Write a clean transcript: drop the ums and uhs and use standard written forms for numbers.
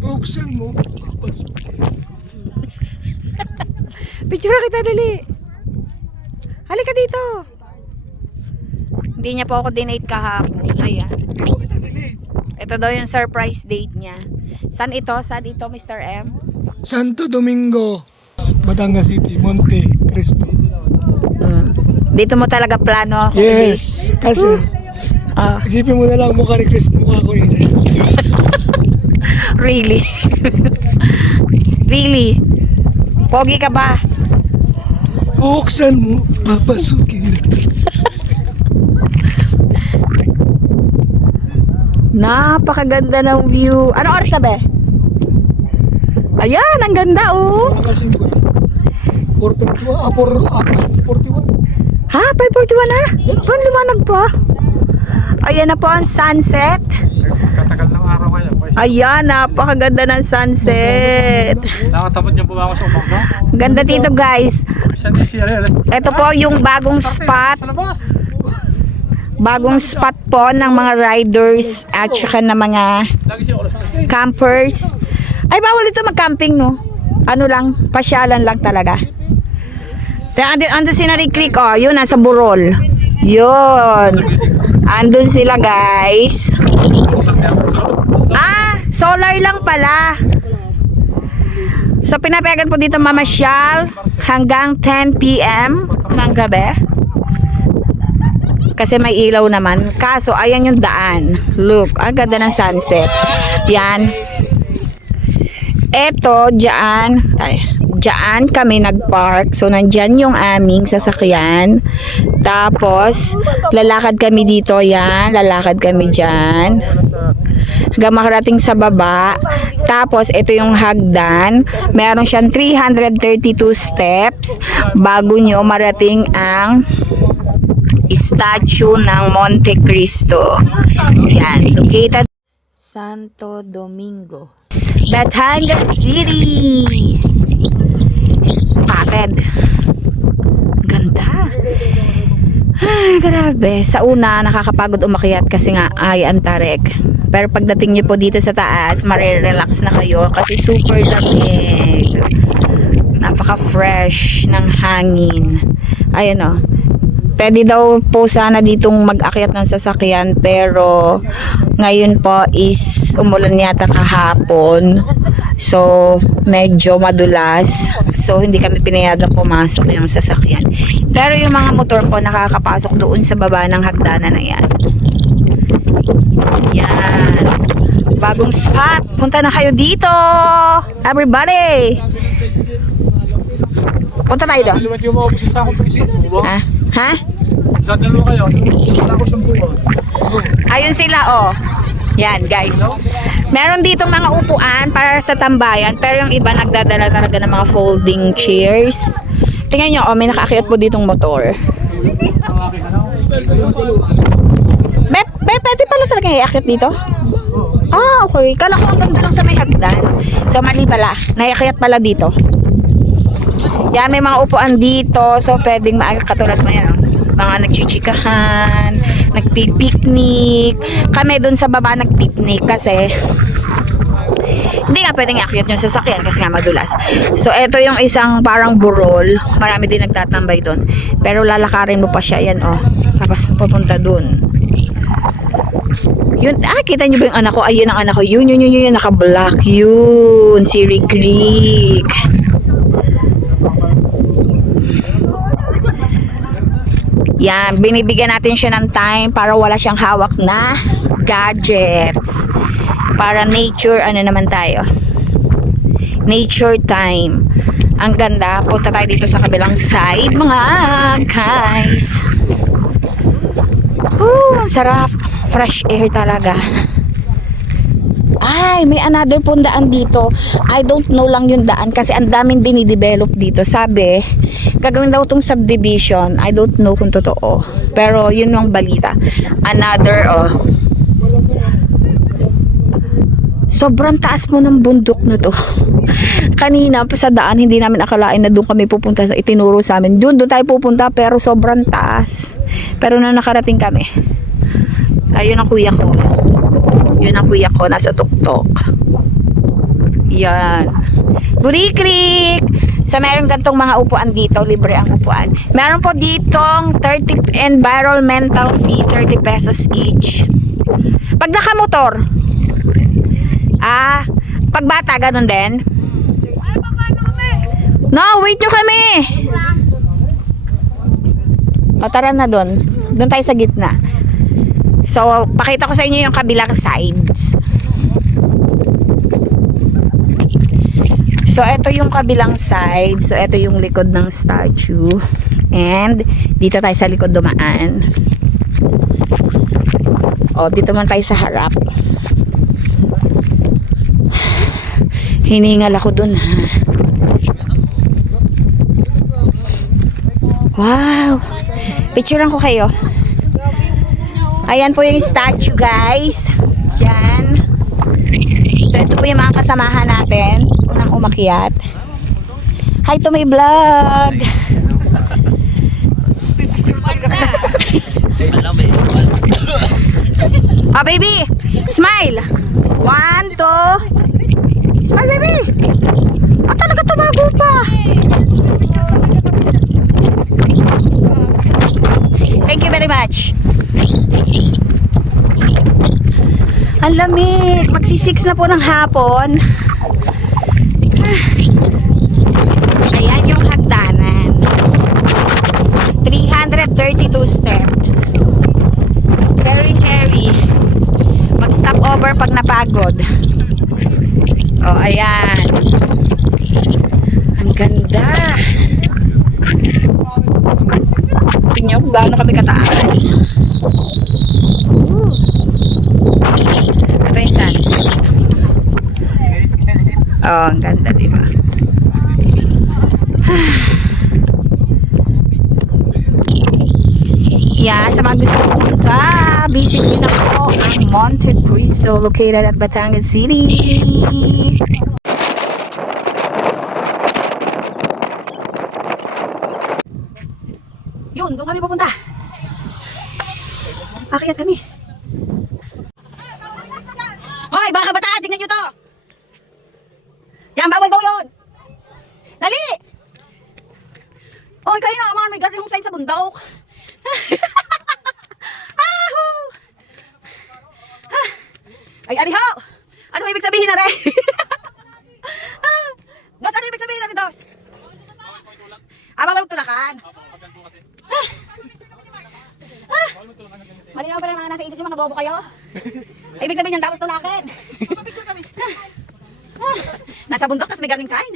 Buksan mo, papasukin. Picture kita dali. Halika dito. Hindi niya po ako dinate kahapon. Ayan. Hindi ko kita dinate. Ito daw yung surprise date niya. Saan ito? Saan ito, Mr. M? Santo Domingo, Batangas City, Monte Cristo. Dito mo talaga plano ako. Yes, kasi isipin mo na lang mukha ni Cristo, mukha ko yun sa'yo. Really? Really? Pogi ka ba? Buksan mo, papasukin. Napakaganda ng view. Ano oras na ba? Ayan, ang ganda oh. Nakasin ko na. 41. Ha? 5:41 na? Saan lumanag pa? Ayan na po ang sunset. Katagal ng araw kaya. Ayan, napakaganda ng sunset. Nakatamad niyo po ako sa umaga. Ganda dito guys. Saan yung siya? Ito po yung bagong spot. Sa labas. Bagong spot po ng mga riders at saka ng mga Lagi siya oras kasi. campers. Ay, bawal dito mag-camping, no? Ano lang, pasyalan lang talaga. Andun si Nari Creek, oh. Yun, nasa Burol. Yun. Andun sila, guys. Ah, solar lang pala. So, pinapayagan po dito mamasyal hanggang 10 PM ng gabi. Kasi may ilaw naman. Kaso, ayan yung daan. Look, ang ganda ng sunset. Yan. Eto, dyan kami nagpark. So, nandyan yung aming sasakyan. Tapos, lalakad kami dito. Yan, lalakad kami dyan. Hanggang makarating sa baba. Tapos, ito yung hagdan. Meron siyang 332 steps bago nyo marating ang statue ng Monte Cristo. Yan, located Santo Domingo, Batangas City. Spotted. Ganda. Ay, grabe. Sa una, nakakapagod umakyat kasi nga ay antarek. Pero pagdating nyo po dito sa taas, marirelax na kayo kasi super lamig. Napaka-fresh ng hangin. Ayan o. Pwede daw po sana ditong mag-akyat ng sasakyan pero ngayon po is umulan yata kahapon. So, medyo madulas. So, hindi kami pinayagang pumasok yung sasakyan. Pero yung mga motor po nakakapasok doon sa baba ng hagdanan na yan. Yan. Bagong spot. Punta na kayo dito. Everybody. Punta tayo doon. Lumat yung mga sa akong pisina. Ha? Ha? Dadalo kayo. Wala ko siyang buwan. Ayun sila oh. Yan guys. Meron ditong mga upuan para sa tambayan pero yung iba nagdadala talaga ng mga folding chairs. Tingnan nyo oh, may nakaakyat po ditong motor. Pwede pala talaga iakyat dito? Ah, okay. Kala ko ang ganda lang sa may hagdan. So mali pala. Naiakyat pala dito. Yan, may mga upuan dito. So pwedeng katulad mo yan oh. Mga nagchichikahan, nagpipiknik. Kami dun sa baba nagpiknik kasi hindi nga pwedeng iakyat yung sasakyan kasi nga madulas. So eto yung isang parang burol. Marami din nagtatambay dun. Pero lalakarin mo pa siya yan oh. Tapos papunta dun. Yun, kita nyo ba yung anak ko? Ayun ang anak ko. Yun, naka-black yun. Si Rick. Yan, binibigyan natin siya ng time para wala siyang hawak na gadgets. Para nature, ano naman tayo? Nature time. Ang ganda. Punta tayo dito sa kabilang side, mga guys. Ang sarap. Fresh air talaga. Ay, may another pong daan dito. I don't know lang yung daan kasi ang daming dinidevelop dito. Sabi, gagawin daw itong subdivision. I don't know kung totoo. Pero yun yung balita. Another, sobrang taas mo ng bundok na to. Kanina pa sa daan, hindi namin akalain na doon kami pupunta sa itinuro sa amin. Doon tayo pupunta pero sobrang taas. Pero na nakarating kami. Ayun ang kuya ko. Yun ang kuya ko, nasa tuktok. Yan. Burikrik! So, meron gantong mga upuan dito. Libre ang upuan. Meron po ditong 30 environmental fee, 30 pesos each. Pag nakamotor, pag bata, ganun din. No, wait nyo kami! O, tara na doon. Doon tayo sa gitna. So, pakita ko sa inyo yung kabilang sides. So, ito yung kabilang side. So, ito yung likod ng statue. And, dito tayo sa likod dumaan. O, dito man tayo sa harap. Hiningal ako dun, ha. Wow! Picturean ko kayo. Ayan po yung statue, guys. Yan. So, ito po yung mga kasamahan natin. Unang umakyat. Hi to my vlog! Oh, baby! Smile! 1, 2... Smile, baby! Talaga tumago pa! Thank you very much! Ang lamig! Magsi-6 na po ng hapon. Ayan yung hagdanan. 332 steps. Carry. Mag-stop over pag napagod. Oh, ayan. Ang ganda. Tingnan kung gaano kami kataas. Ito yung sunset. Oh, ang ganda, diba? Yeah, sa mga gusto pumunta, visit nyo na po ang Monte Cristo located at Batangas City. Yun, doon kami pupunta. Akyat kami. Hoy, baka kabataan, tingnan nyo to. Yan, bawal daw yun. Dali! Hoy, kayo na naman, may garden sign sa bundok. Ay, ariho! Ano ibig sabihin na rin? Dos, ano ibig sabihin na rin, Dos? Bawal tulakan. Malinaw pa lang mga nasa isip nyo, mga bobo kayo? Ibig sabihin yan, dapat tulakan. Nasa bundok, tas may garden sign.